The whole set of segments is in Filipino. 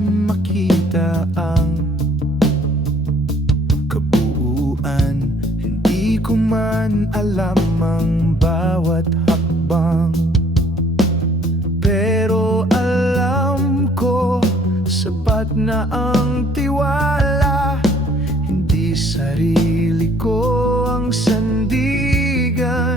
man makita ang kabuuan, hindi ko man alam ang bawat hakbang. Pero alam ko, sapat na ang tiwala, hindi sarili ko ang sandigan,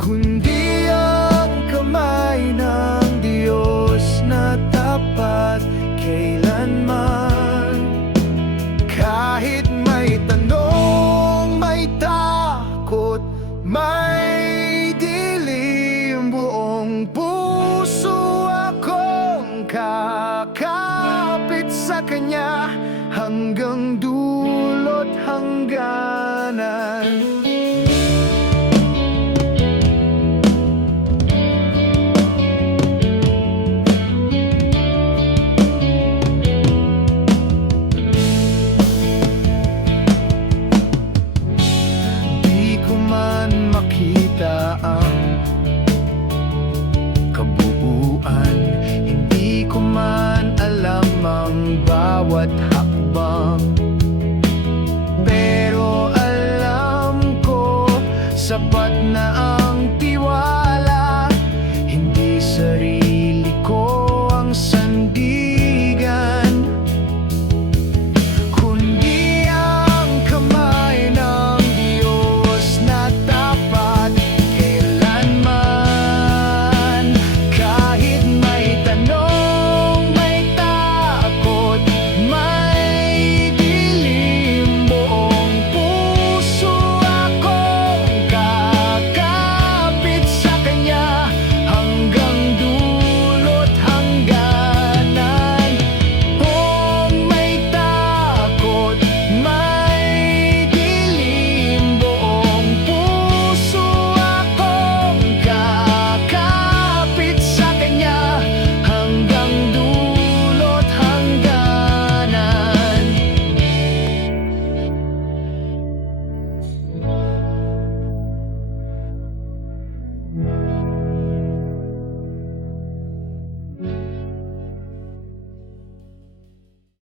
kundi ang kamay ng Diyos na tapat kailanman. Kahit may tanong, may takot, may dilim, buong puso akong kakapit sa Kanya hanggang dulot, hanggang